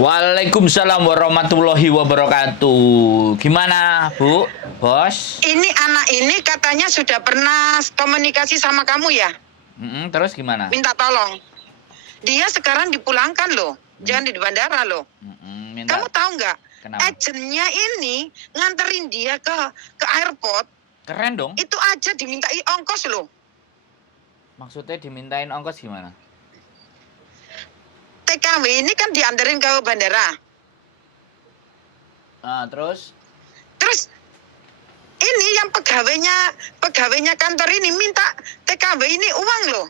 Waalaikumsalam warahmatullahi wabarakatuh. Gimana, Bu? Bos? Ini anak ini katanya sudah pernah komunikasi sama kamu ya? Terus gimana? Minta tolong. Dia sekarang dipulangkan loh. Jangan di bandara loh. Minta. Kamu tahu nggak? Kenapa? Agennya ini nganterin dia ke airport. Keren dong. Itu aja dimintai ongkos loh. Maksudnya dimintain ongkos gimana? TKW ini kan dianterin ke bandara. Terus? Terus ini yang pegawainya kantor ini minta TKW ini uang loh.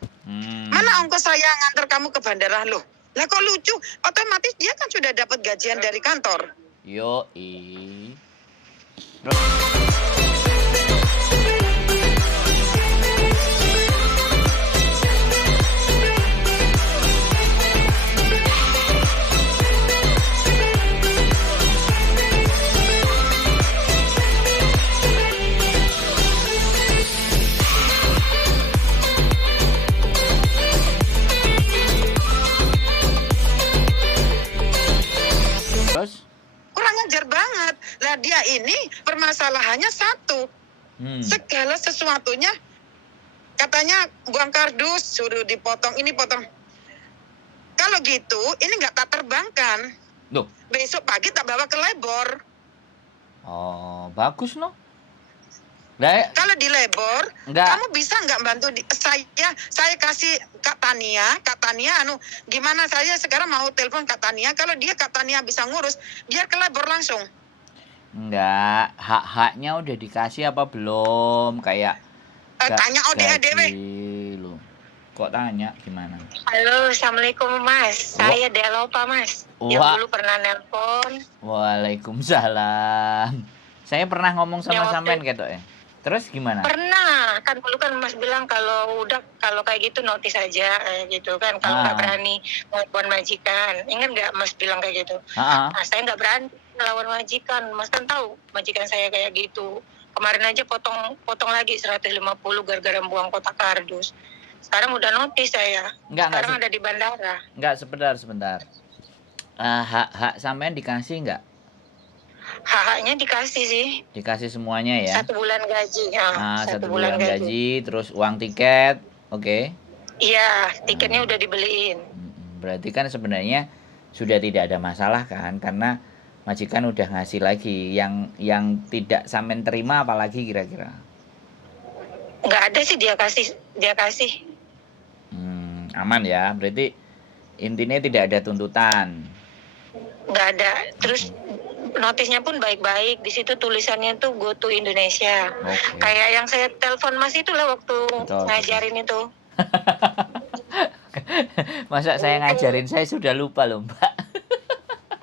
Mana ongkos saya nganter kamu ke bandara loh? Lah kok lucu? Otomatis dia kan sudah dapat gajian dari kantor. Yoi. Terus? Kurang ajar banget. Lah dia ini permasalahannya satu. Segala sesuatunya katanya buang kardus, suruh dipotong, ini potong. Kalau gitu, ini nggak tak terbangkan. Loh. Besok pagi tak bawa ke labor. Oh, bagus no. Kalau di labor, enggak. kamu bisa nggak bantu saya kasih Kak Tania, gimana saya sekarang mau telepon Kak Tania, kalau Kak Tania bisa ngurus, biar ke labor langsung. Enggak, hak-haknya udah dikasih apa belum? Kayak tanya ODADW. Lu. Kok tanya gimana? Halo, Assalamualaikum Mas. Saya Delopa Mas. Yang dulu pernah nelpon. Waalaikumsalam. Saya pernah ngomong sama sampean gitu ya. Terus gimana? Pernah, kan dulu kan Mas bilang kalau kayak gitu notis aja gitu kan, kalau nggak berani melawan majikan. Ingat nggak Mas bilang kayak gitu? Nah, saya nggak berani melawan majikan. Mas kan tahu majikan saya kayak gitu. Kemarin aja potong lagi 150 gara-gara buang kotak kardus. Sekarang udah notis saya. Sekarang ada di bandara. Enggak, sebentar. Hak sampean dikasih enggak? Hak-haknya dikasih sih. Dikasih semuanya ya? 1 bulan gaji. Satu bulan gaji, terus uang tiket, oke? Iya, tiketnya udah dibeliin. Berarti kan sebenarnya sudah tidak ada masalah kan? Karena majikan udah ngasih lagi. Yang tidak sampean terima apalagi kira-kira? Nggak ada sih dia kasih. Aman ya, berarti intinya tidak ada tuntutan. Nggak ada. Terus notisnya pun baik-baik. Di situ tulisannya tuh Go to Indonesia. Kayak yang saya telepon Mas itu lah waktu ngajarin itu. Masa saya ngajarin, saya sudah lupa loh Mbak.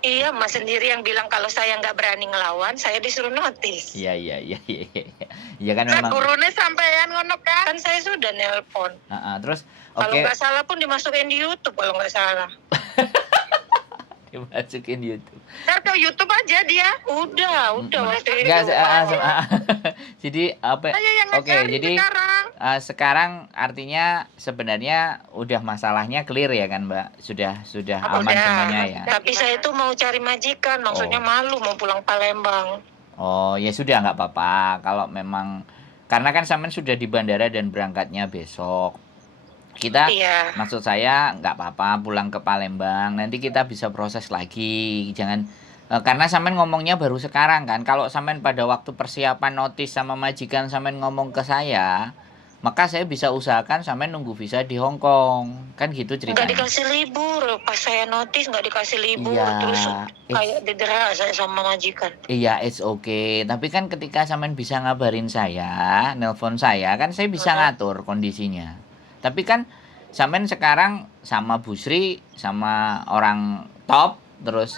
Iya, Mas sendiri yang bilang kalau saya nggak berani ngelawan, saya disuruh notis. Iya. Iya kan memang. Gurunya sampean ngono kan? Kan saya sudah nelpon. Terus kalau nggak salah pun dimasukin di YouTube kalau nggak salah. Dimasukin YouTube. Ntar ke YouTube aja dia. Udah waktu itu. Jadi apa? Jadi sekarang artinya sebenarnya udah masalahnya clear ya kan Mbak? Sudah aman semuanya ya. Tapi saya itu mau cari majikan, maksudnya malu mau pulang Palembang. Oh ya sudah nggak apa-apa kalau memang karena kan sampean sudah di bandara dan berangkatnya besok. Kita maksud saya nggak apa-apa pulang ke Palembang, nanti kita bisa proses lagi. Jangan karena sampean ngomongnya baru sekarang kan. Kalau sampean pada waktu persiapan notis sama majikan sampean ngomong ke saya, maka saya bisa usahakan sampean nunggu visa di Hong Kong. Kan gitu ceritanya. Nggak dikasih libur, pas saya notis nggak dikasih libur, terus kayak didera saya sama majikan. Iya, it's okay. Tapi kan ketika sampean bisa ngabarin saya, nelpon saya, kan saya bisa ngatur kondisinya. Tapi kan sampean sekarang sama Bu Sri, sama orang top, terus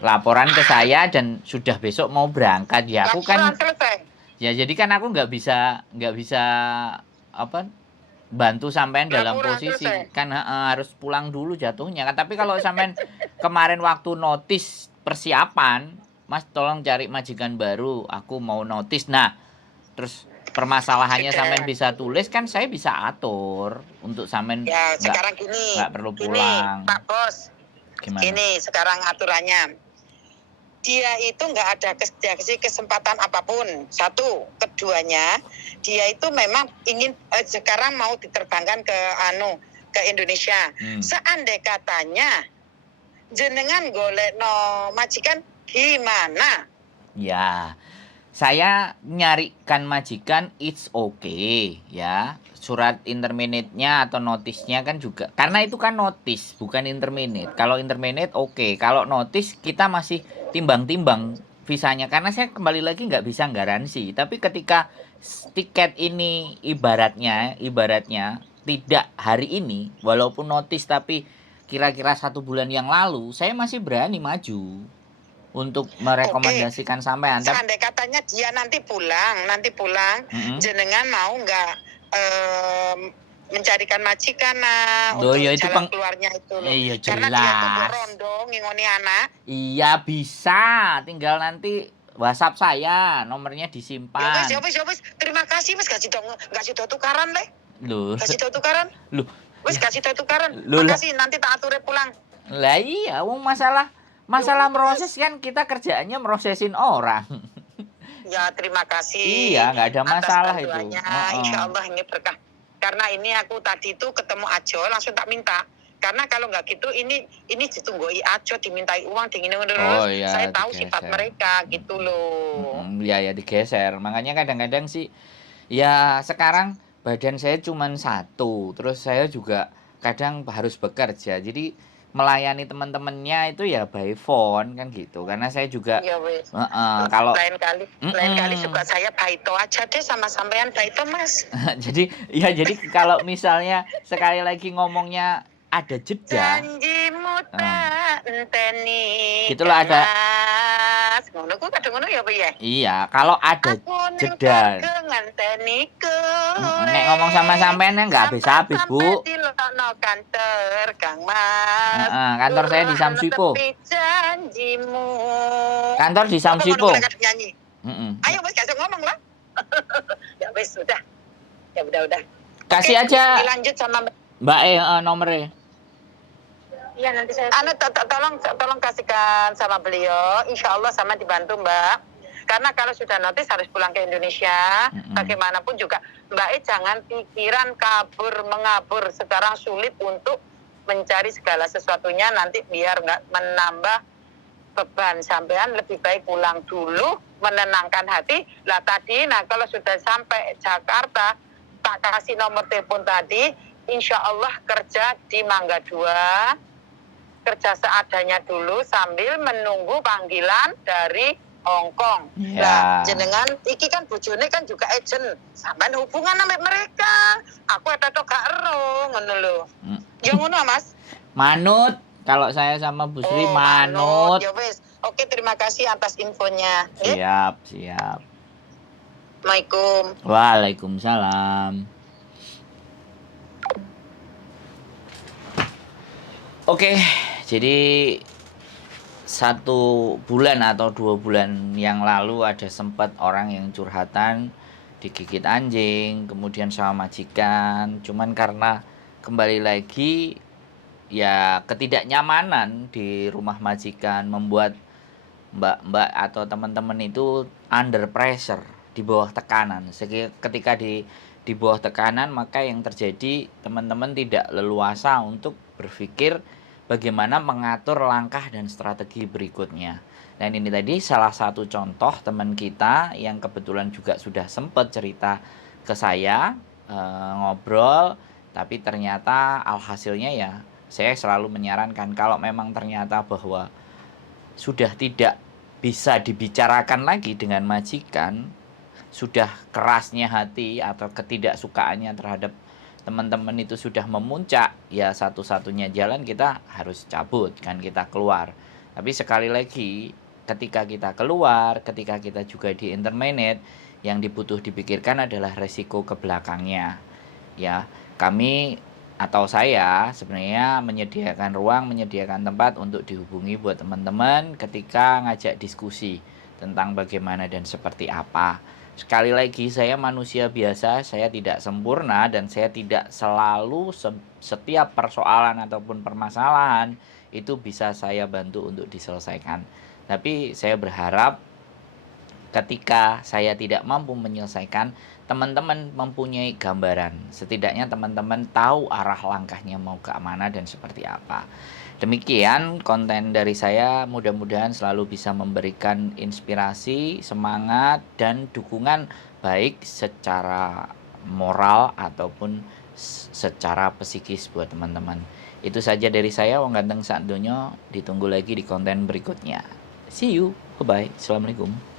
laporan ke saya dan sudah besok mau berangkat ya. Aku kan ya jadi kan aku nggak bisa apa bantu sampean dalam posisi kan harus pulang dulu jatuhnya kan. Tapi kalau sampean kemarin waktu notis persiapan, Mas tolong cari majikan baru, aku mau notis. Nah, terus permasalahannya sampean bisa tulis kan saya bisa atur untuk sampean sekarang gini, nggak perlu pulang. Pak Bos, Gimana? Ini sekarang aturannya. Dia itu nggak ada kesempatan apapun. Satu, keduanya, dia itu memang ingin sekarang mau diterbangkan ke Indonesia. Seandai katanya jenengan golek no majikan gimana? Ya, saya nyarikan majikan it's okay ya. Surat interminate-nya atau notisnya kan juga, karena itu kan notis bukan interminate. Kalau interminate oke, kalau notis kita masih timbang-timbang visanya, karena saya kembali lagi nggak bisa garansi. Tapi ketika tiket ini ibaratnya tidak hari ini, walaupun notis tapi kira-kira 1 bulan yang lalu, saya masih berani maju untuk merekomendasikan sampean. Seandai katanya dia nanti pulang, jenengan mau nggak mencarikan majikan untuk ya itu jalan keluarnya itu loh. Iya, karena dia tuh berondo ngingoni anak. Iya bisa, tinggal nanti WhatsApp saya, nomornya disimpan. Ya wis. Terima kasih Mas, kasih tau tukaran le. Loh. Kasih tau tukaran. Loh. Wis kasih tau tukaran. Makasih, nanti tak atur pulang. Lah iya, masalah proses kan kita kerjaannya merosesin orang. Ya terima kasih. Iya, nggak ada masalah itu. Insya Allah ini berkah. Karena ini aku tadi itu ketemu Ajo langsung tak minta. Karena kalau nggak gitu ini ditunggui Ajo, dimintai uang, terus. Iya, Saya tahu digeser. sifat mereka gitu loh. Ya digeser. Makanya kadang-kadang sih ya sekarang badan saya cuma 1, terus saya juga kadang harus bekerja. Jadi melayani teman-temannya itu ya by phone kan gitu, karena saya juga kalau lain kali suka saya baito aja deh sama sampean baito Mas. jadi kalau misalnya sekali lagi ngomongnya ada jeda, janjimu tak enteni gitulah ada ngono ku kadang ngono ya apa ya? Iya, kalau ada jeda. Nek ngomong sama sampean nggak habis-habis, Bu. Kantor Kang Mas. Kantor saya di Samsipo. Kantor di Samsipo. Ayo Mas, kasih ngomong lah. Ya wes sudah. Ya udah. Kasih aja. Dilanjut sama Mbak nomornya. Iya nanti saya. Tolong kasihkan sama beliau. Insya Allah sama dibantu Mbak. Karena kalau sudah notis harus pulang ke Indonesia. Bagaimanapun juga Mbak jangan pikiran mengabur. Sekarang sulit untuk mencari segala sesuatunya. Nanti biar nggak menambah beban sampean. Lebih baik pulang dulu, menenangkan hati. Lah tadi, kalau sudah sampai Jakarta, tak kasih nomor telepon tadi. Insya Allah kerja di Mangga 2. Kerja seadanya dulu sambil menunggu panggilan dari Hong Kong. Nah, jenengan iki kan bojone kan juga agent. Sampean hubungan sama mereka. Aku ada gak ero ngono lho. Ya ngono Mas. Manut. Kalau saya sama Bu Sri manut. Ya wis. Oke, terima kasih atas infonya. Siap. Assalamualaikum. Waalaikumsalam. Oke, jadi 1 bulan atau 2 bulan yang lalu ada sempat orang yang curhatan digigit anjing, kemudian sama majikan. Cuman karena kembali lagi ya ketidaknyamanan di rumah majikan membuat mbak-mbak atau teman-teman itu under pressure, di bawah tekanan. Ketika di bawah tekanan, maka yang terjadi teman-teman tidak leluasa untuk berpikir bagaimana mengatur langkah dan strategi berikutnya. Dan ini tadi salah satu contoh teman kita yang kebetulan juga sudah sempat cerita ke saya, ngobrol, tapi ternyata alhasilnya ya saya selalu menyarankan kalau memang ternyata bahwa sudah tidak bisa dibicarakan lagi dengan majikan, sudah kerasnya hati atau ketidaksukaannya terhadap teman-teman itu sudah memuncak, ya satu-satunya jalan kita harus cabut kan, kita keluar. Tapi sekali lagi ketika kita keluar, ketika kita juga di interminate, yang dipikirkan adalah resiko ke belakangnya. Ya, kami atau saya sebenarnya menyediakan ruang, menyediakan tempat untuk dihubungi buat teman-teman ketika ngajak diskusi tentang bagaimana dan seperti apa. Sekali lagi, saya manusia biasa, saya tidak sempurna dan saya tidak selalu setiap persoalan ataupun permasalahan itu bisa saya bantu untuk diselesaikan. Tapi saya berharap ketika saya tidak mampu menyelesaikan, teman-teman mempunyai gambaran. Setidaknya teman-teman tahu arah langkahnya mau ke mana dan seperti apa. Demikian konten dari saya, mudah-mudahan selalu bisa memberikan inspirasi, semangat, dan dukungan baik secara moral ataupun secara psikis buat teman-teman. Itu saja dari saya, Wong Ganteng Sak Donya. Ditunggu lagi di konten berikutnya. See you, bye-bye, assalamualaikum.